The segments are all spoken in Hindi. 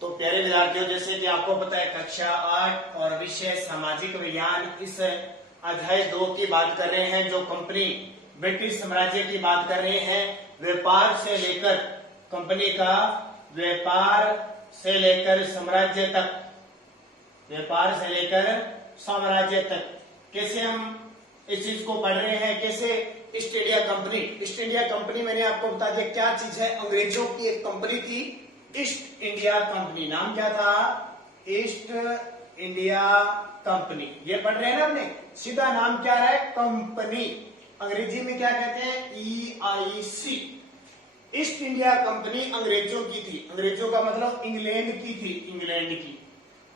तो प्यारे विद्यार्थियों, जैसे कि आपको पता है कक्षा 8 और विषय सामाजिक विज्ञान, इस अध्याय 2 की बात कर रहे हैं। जो कंपनी ब्रिटिश साम्राज्य की बात कर रहे हैं, व्यापार से लेकर कंपनी का व्यापार से लेकर साम्राज्य तक, व्यापार से लेकर साम्राज्य तक कैसे हम इस चीज को पढ़ रहे हैं। कैसे east India company, east India company मैंने आपको बता दिया क्या चीज है। अंग्रेजों की एक कंपनी थी ईस्ट इंडिया कंपनी। नाम क्या था? East India company. ये पढ़ रहे हैं ना हमने। सीधा नाम क्या है? कंपनी। अंग्रेजी में क्या कहते हैं? EIC। ईस्ट इंडिया कंपनी अंग्रेजों की थी। अंग्रेजों का मतलब इंग्लैंड की थी, इंग्लैंड की।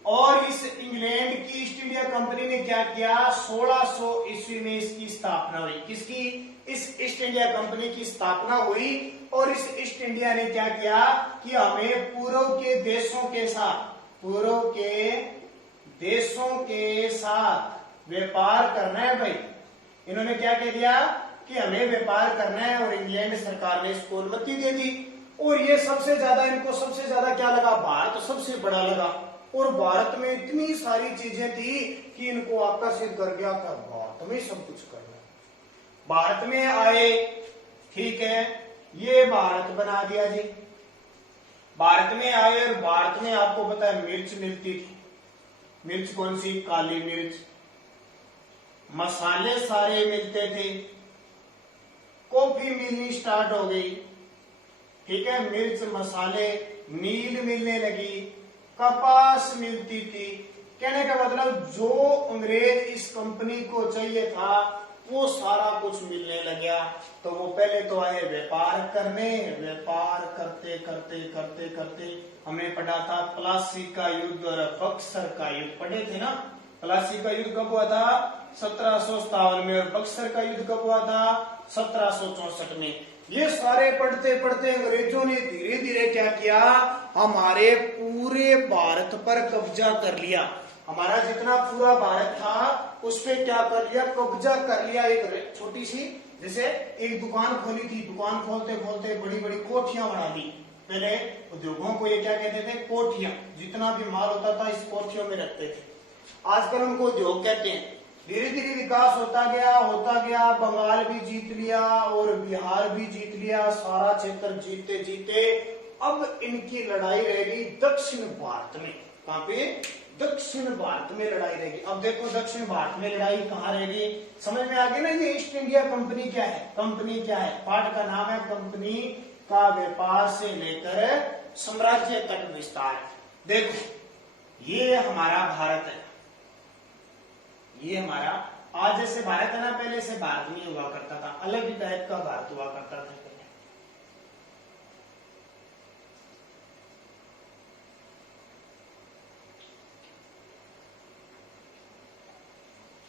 और इस इंग्लैंड की ईस्ट इंडिया कंपनी ने क्या किया? 1600 ईस्वी में इसकी स्थापना हुई। किसकी? इस ईस्ट इंडिया कंपनी की स्थापना हुई। और इस ईस्ट इंडिया ने क्या किया कि हमें पूर्व के देशों के साथ, पूर्व के देशों के साथ व्यापार करना है भाई। इन्होंने क्या कह दिया कि हमें व्यापार करना है, और इंग्लैंड सरकार ने इसको अनुमति दे दी। और ये सबसे ज्यादा, इनको सबसे ज्यादा क्या लगा? भारत सबसे बड़ा लगा। और भारत में इतनी सारी चीजें थी कि इनको आकर्षित कर गया था। भारत में सब कुछ करना, भारत में आए, ठीक है, ये भारत बना दिया जी। भारत में आए और भारत में आपको पता है मिर्च मिलती थी। मिर्च कौन सी? काली मिर्च। मसाले सारे मिलते थे। कॉफी मिलनी स्टार्ट हो गई, ठीक है। मिर्च, मसाले, नील मिलने लगी, कपास मिलती थी। कहने का मतलब जो अंग्रेज इस कंपनी को चाहिए था वो सारा कुछ मिलने लग गया। तो वो पहले तो आए व्यापार करने। व्यापार करते करते करते करते हमें पढ़ा था प्लासी का युद्ध और बक्सर का युद्ध। पढ़े थे ना? प्लासी का युद्ध कब हुआ था? 1757 में। और बक्सर का युद्ध कब हुआ था? 1764 में। ये सारे पढ़ते पढ़ते अंग्रेजों ने धीरे धीरे क्या किया? हमारे पूरे भारत पर कब्जा कर लिया। हमारा जितना पूरा भारत था उस पे क्या कर लिया? कब्जा कर लिया। एक छोटी सी, जैसे एक दुकान खोली थी, दुकान खोलते खोलते बड़ी बड़ी कोठियां बना दी। पहले उद्योगों को ये क्या कहते थे? कोठियां। जितना भी माल होता था इस कोठियों में रखते थे। आजकल उनको उद्योग कहते हैं। धीरे धीरे विकास होता गया, होता गया। बंगाल भी जीत लिया और बिहार भी जीत लिया। सारा क्षेत्र जीतते जीते अब इनकी लड़ाई रहेगी दक्षिण भारत में। कहां पे? दक्षिण भारत में लड़ाई रहेगी। अब देखो दक्षिण भारत में लड़ाई कहां रहेगी, समझ में आ गया ना? ये ईस्ट इंडिया कंपनी क्या है? कंपनी क्या है? पाठ का नाम है कंपनी का व्यापार से लेकर साम्राज्य तक विस्तार। देखो ये हमारा भारत है, ये हमारा, आज जैसे भारत है ना, पहले से भारत नहीं हुआ करता था, अलग ही टाइप का भारत हुआ करता था पहले।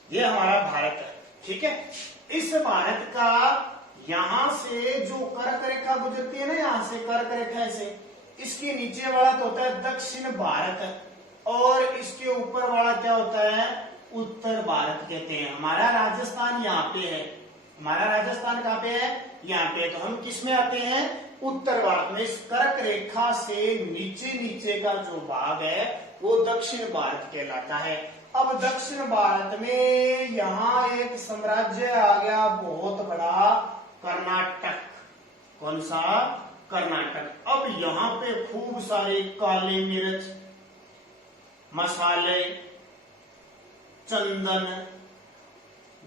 ये हमारा भारत है, ठीक है। इस भारत का यहां से जो कर्क रेखा गुजरती है ना, यहां से कर्क रेखा से, इसके नीचे वाला तो होता है दक्षिण भारत, और इसके ऊपर वाला क्या होता है? उत्तर भारत कहते हैं। हमारा राजस्थान यहाँ पे है। हमारा राजस्थान कहाँ पे है? यहाँ पे। तो हम किस में आते हैं? उत्तर भारत में। इस कर्क रेखा से नीचे नीचे का जो भाग है वो दक्षिण भारत कहलाता है। अब दक्षिण भारत में यहाँ एक साम्राज्य आ गया बहुत बड़ा, कर्नाटक। कौन सा? कर्नाटक। अब यहाँ पे खूब सारे काली मिर्च, मसाले, चंदन,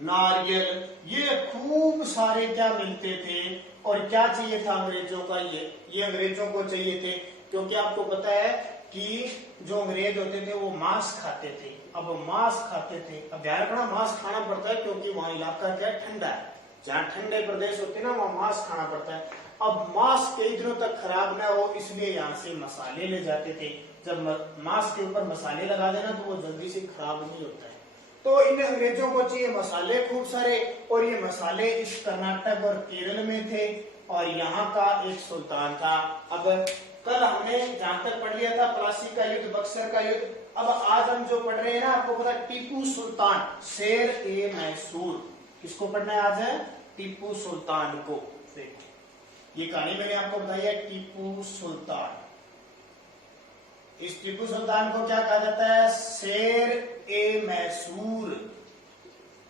नारियल, ये खूब सारे क्या मिलते थे। और क्या चाहिए था अंग्रेजों का? ये अंग्रेजों को चाहिए थे, क्योंकि आपको पता है कि जो अंग्रेज होते थे वो मांस खाते थे। अब मांस खाते थे, अब ध्यान रखना मांस खाना पड़ता है, क्योंकि वहां इलाका क्या ठंडा है। जहाँ ठंडे प्रदेश होते हैं ना वहां मांस खाना पड़ता है। अब मांस कई दिनों तक खराब ना हो इसलिए यहाँ से मसाले ले जाते थे। जब मांस के ऊपर मसाले लगा देना तो वो जल्दी से खराब नहीं होता है। तो इन अंग्रेजों को चाहिए मसाले खूब सारे, और ये मसाले इस कर्नाटक और केरल में थे। और यहाँ का एक सुल्तान था। अब कल हमने जहां तक पढ़ लिया था प्लासी का युद्ध, बक्सर का युद्ध। अब आज हम जो पढ़ रहे हैं ना, आपको पता है टीपू सुल्तान, शेर ए मैसूर। किसको पढ़ना है आज? है टीपू सुल्तान को। ये कहानी मैंने आपको बताई है, टीपू सुल्तान। इस टीपू सुल्तान को क्या कहा जाता है? शेर ए मैसूर,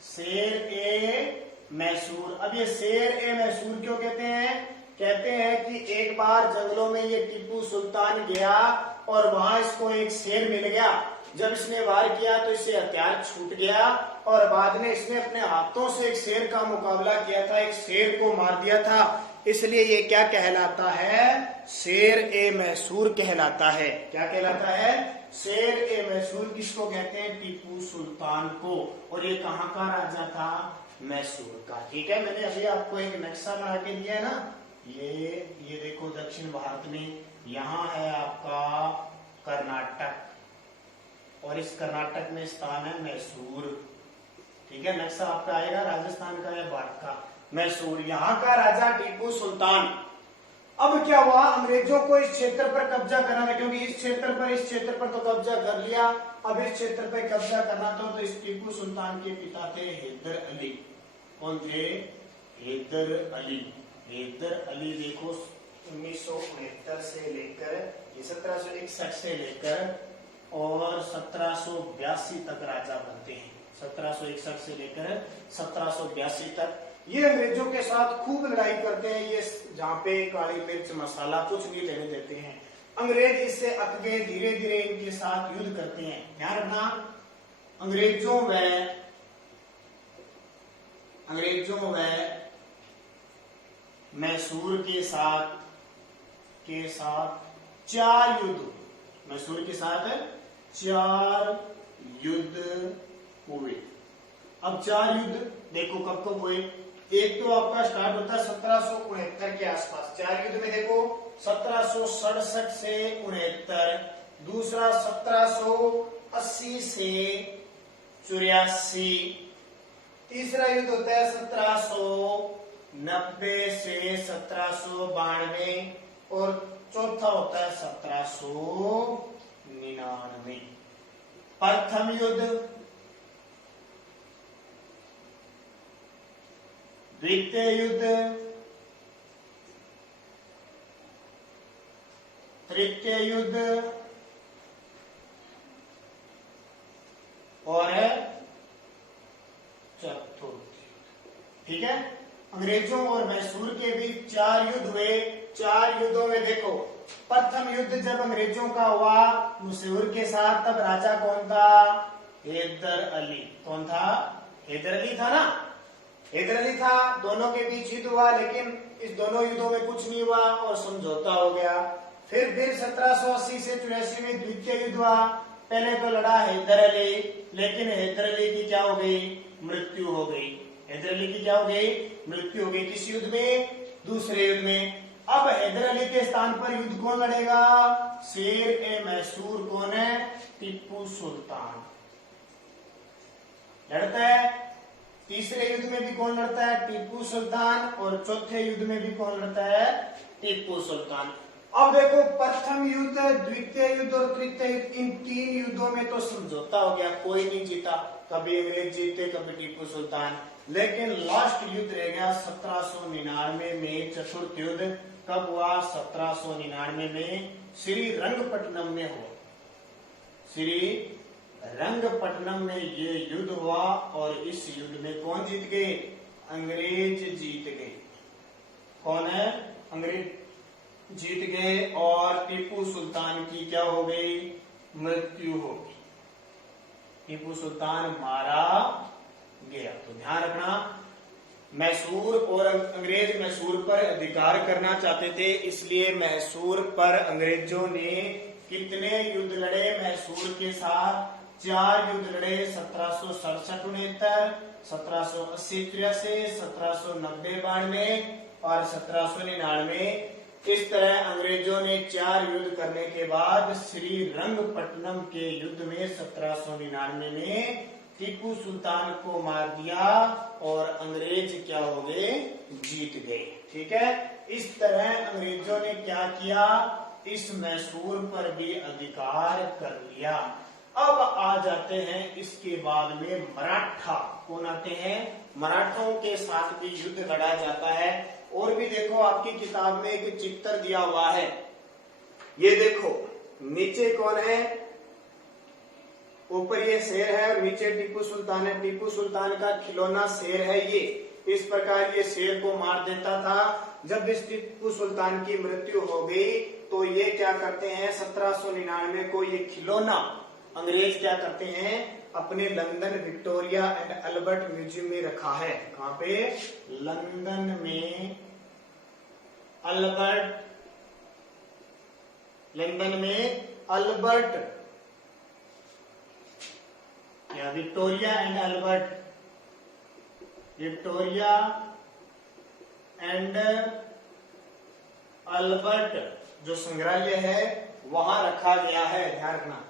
शेर ए मैसूर। अब ये शेर ए मैसूर क्यों कहते हैं? कहते हैं कि एक बार जंगलों में ये टीपू सुल्तान गया और वहां इसको एक शेर मिल गया। जब इसने वार किया तो इससे हथियार छूट गया और बाद में इसने अपने हाथों से एक शेर का मुकाबला किया था, एक शेर को मार दिया था। इसलिए ये क्या कहलाता है? शेर ए मैसूर कहलाता है। क्या कहलाता है? शेर ए मैसूर। किसको कहते हैं? टीपू सुल्तान को। और ये कहाँ का राजा था? मैसूर का। ठीक है, मैंने अभी आपको एक नक्शा बना के दिया है ना, ये देखो दक्षिण भारत में, यहाँ है आपका कर्नाटक और इस कर्नाटक में स्थान है मैसूर। ठीक है, नक्शा आपका आएगा राजस्थान का या भारत का। मैसूर, यहाँ का राजा टीपू सुल्तान। अब क्या हुआ? अंग्रेजों को इस क्षेत्र पर कब्जा करना था, क्योंकि इस क्षेत्र पर तो कब्जा कर लिया, अब इस क्षेत्र पर कब्जा करना था। तो इस टीपू सुल्तान के पिता थे हैदर अली। कौन थे? हैदर अली। हैदर अली देखो 1969 से लेकर 1761 से लेकर और 1782 तक राजा बनते हैं। 1761 से लेकर 1782 तक ये अंग्रेजों के साथ खूब लड़ाई करते हैं। ये जहाँ पे काली मिर्च मसाला कुछ नहीं लेने देते हैं। अंग्रेज इससे अक गए, धीरे धीरे इनके साथ युद्ध करते हैं। ध्यान रखना, अंग्रेजों व मैसूर के साथ 4 युद्ध, मैसूर के साथ 4 युद्ध हुए। अब 4 युद्ध देखो कब कब हुए। एक तो आपका स्टार्ट होता है 1769 के आसपास। 4 युद्ध में देखो 1767 से 69, दूसरा 1780 से 84, तीसरा युद्ध होता है 1790 से 1792 और चौथा होता है 1799। प्रथम युद्ध, द्वितीय युद्ध, तृतीय युद्ध और चतुर्थ। ठीक है, अंग्रेजों और मैसूर के बीच 4 युद्ध हुए। 4 युद्धों में देखो, प्रथम युद्ध जब अंग्रेजों का हुआ मैसूर के साथ, तब राजा कौन था? हैदर अली। कौन था? हैदर अली था ना, हैदर अली था। दोनों के बीच युद्ध हुआ, लेकिन इस दोनों युद्धों में कुछ नहीं हुआ और समझौता हो गया। फिर 1780 से 84 में द्वितीय युद्ध हुआ। पहले तो लड़ा हैदर अली, लेकिन हैदर अली की क्या हो गई? मृत्यु हो गई। हैदर अली की क्या हो गई? मृत्यु हो गई। किस युद्ध में? दूसरे युद्ध में। अब हैदर अली के स्थान पर युद्ध कौन लड़ेगा? शेर ए मैसूर। कौन है? टीपू सुल्तान लड़ता है। तीसरे युद्ध में भी कौन लड़ता है? टीपू सुल्तान। और चौथे युद्ध में भी कौन लड़ता है? टीपू सुल्तान। अब देखो, प्रथम युद्ध, द्वितीय युद्ध और तृतीय युद्ध, इन 3 युद्धों में तो समझौता हो गया, कोई नहीं जीता। कभी अंग्रेज जीते, कभी टीपू सुल्तान। लेकिन लास्ट युद्ध रह गया 1799 में, चतुर्थ युद्ध। कब हुआ? 1799 में श्री रंगपट्टनम में हुआ। श्री रंगपट्टनम में ये युद्ध हुआ और इस युद्ध में कौन जीत गए? अंग्रेज जीत गए। कौन है? अंग्रेज जीत गए और टीपू सुल्तान की क्या हो गई? मृत्यु हो गई। टीपू सुल्तान मारा गया। तो ध्यान रखना, मैसूर और अंग्रेज मैसूर पर अधिकार करना चाहते थे, इसलिए मैसूर पर अंग्रेजों ने कितने युद्ध लड़े? मैसूर के साथ 4 युद्ध लड़े। 1767-69, 1780-83, 1790-92 और 1799। इस तरह अंग्रेजों ने 4 युद्ध करने के बाद श्री रंगपट्टनम के युद्ध में 1799 में टीपू सुल्तान को मार दिया और अंग्रेज क्या हो गए? जीत गए। ठीक है, इस तरह अंग्रेजों ने क्या किया? इस मैसूर पर भी अधिकार कर लिया। अब आ जाते हैं इसके बाद में मराठा। कौन आते हैं? मराठों के साथ भी युद्ध लड़ा जाता है। और भी देखो, आपकी किताब में एक चित्र दिया हुआ है, ये देखो, नीचे कौन है, ऊपर ये शेर है और नीचे टीपू सुल्तान है। टीपू सुल्तान का खिलौना शेर है ये। इस प्रकार ये शेर को मार देता था। जब इस टीपू सुल्तान की मृत्यु हो गई तो ये क्या करते हैं, 1799 को ये खिलौना अंग्रेज क्या करते हैं, अपने London Victoria and Albert museum में रखा है। कहां पे, लंदन में अल्बर्ट या विक्टोरिया एंड अल्बर्ट जो संग्रहालय है वहां रखा गया है। ध्यान रखना,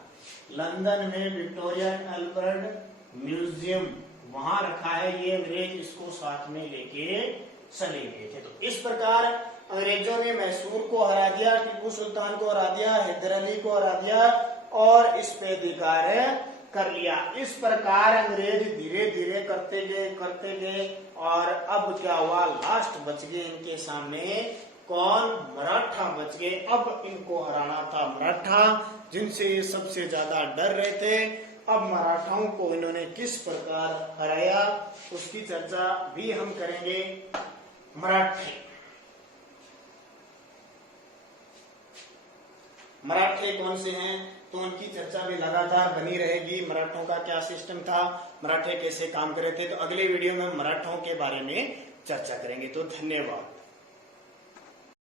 लंदन में विक्टोरिया एंड अल्बर्ट म्यूजियम वहां रखा है। ये अंग्रेज इसको साथ में लेके चले गए थे। तो इस प्रकार अंग्रेजों ने मैसूर को हरा दिया, टीपू सुल्तान को हरा दिया, हैदर अली को हरा दिया और इस पे अधिकार कर लिया। इस प्रकार अंग्रेज धीरे धीरे करते गए और अब क्या हुआ, लास्ट बच गए इनके सामने कौन, मराठा बच गए। अब इनको हराना था मराठा, जिनसे ये सबसे ज्यादा डर रहे थे। अब मराठाओं को इन्होंने किस प्रकार हराया उसकी चर्चा भी हम करेंगे। मराठे कौन से हैं तो उनकी चर्चा भी लगातार बनी रहेगी। मराठों का क्या सिस्टम था, मराठे कैसे काम कर रहे थे, तो अगले वीडियो में मराठों के बारे में चर्चा करेंगे। तो धन्यवाद।